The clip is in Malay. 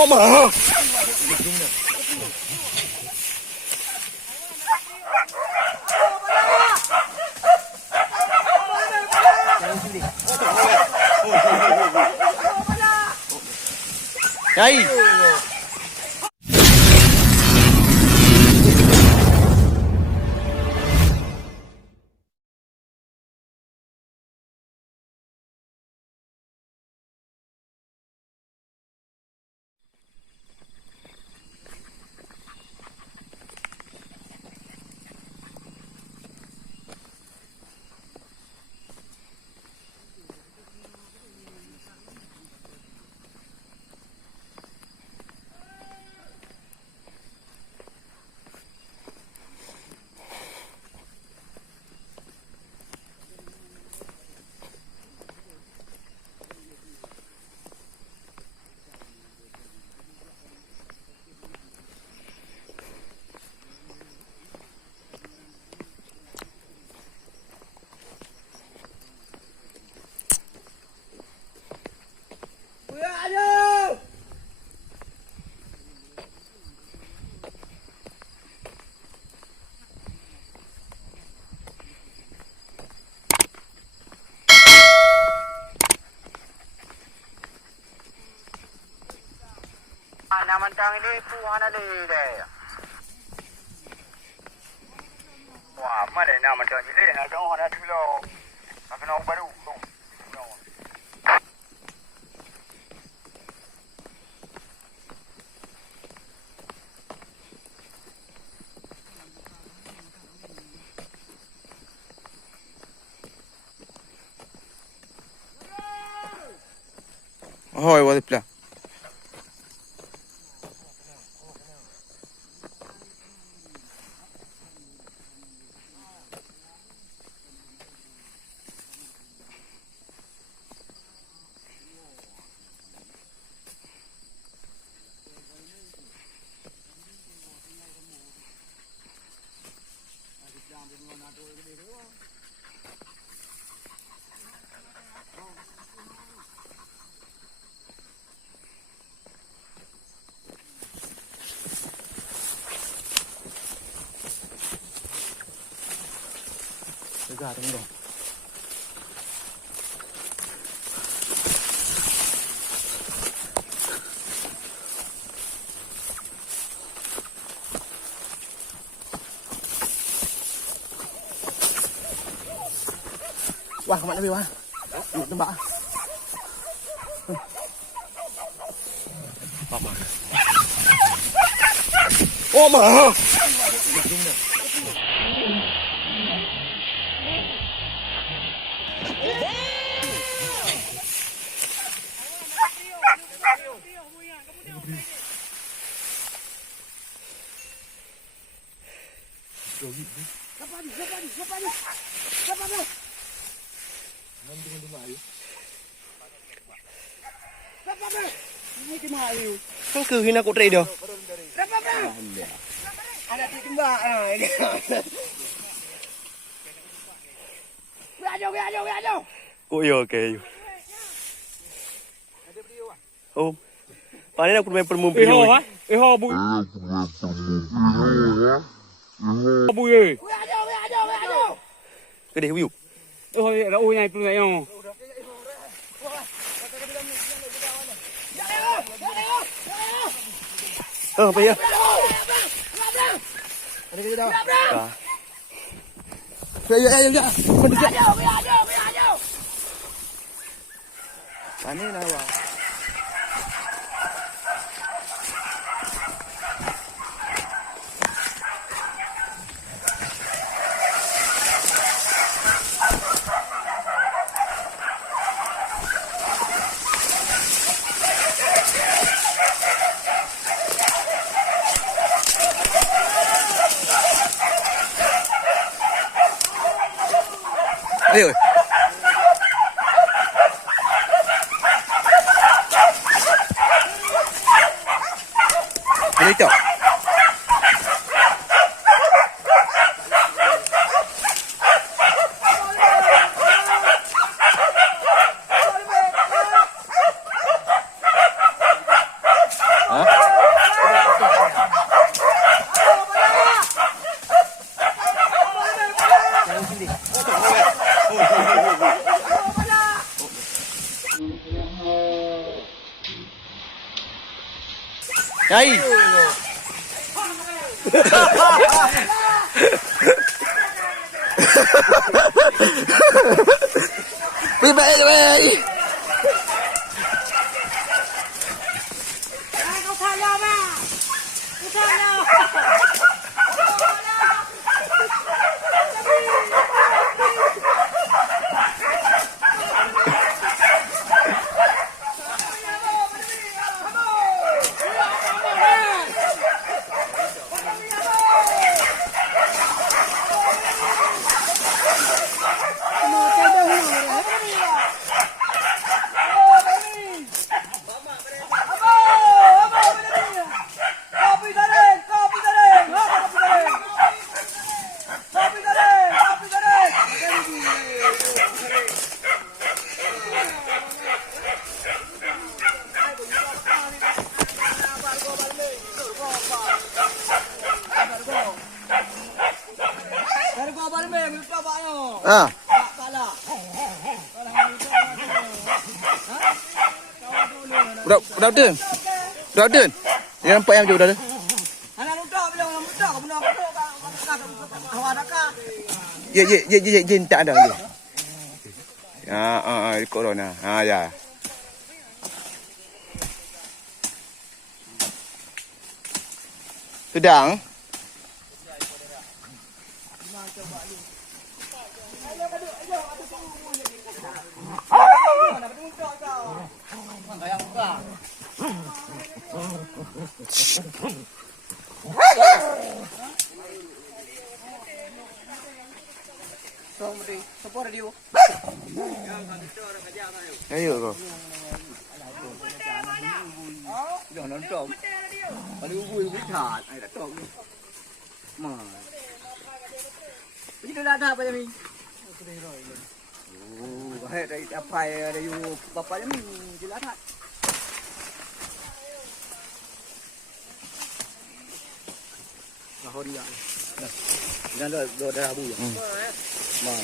Ủa mà đây naman kang inipuha na lele. Wah, mana naman kang lele na kang hana dulu. Nak nak baru. Ahoy, what the gà trong rồi. Wah, kemana Bi, wah? Tembak. Oh, mà. Kan kehin aku tadi dah. Ada tembak. Ayo. Kok ya kayak. Oh. Paling aku main permumpi. Ho bu. Bu ơi. Cái đấy hữu. Ôi đã ui này tôi này không. Bây giờ. Ada ke dah? Ya. Ayo. Ani lah wah. Ayo. Ini cok. Nyai. Pergi baik je baik. Kau salah mah. Kau salah. Ah. Budak Dun. Budak Dun. Dia nampak yang macam budak tu. Anak muda bilang anak muda kau benar betul kau awak dah. Ye, tak ada je. Corona. Ya. Sedang. Ayo kau. Jangan nonton. Ada ubu bicat, ai dah tok. Ma. Pergi dah dah apa ni? Oh, hai dah apa ada you bapa ni jelas tak? Lahor dia. Dah dah abu ya. Ma.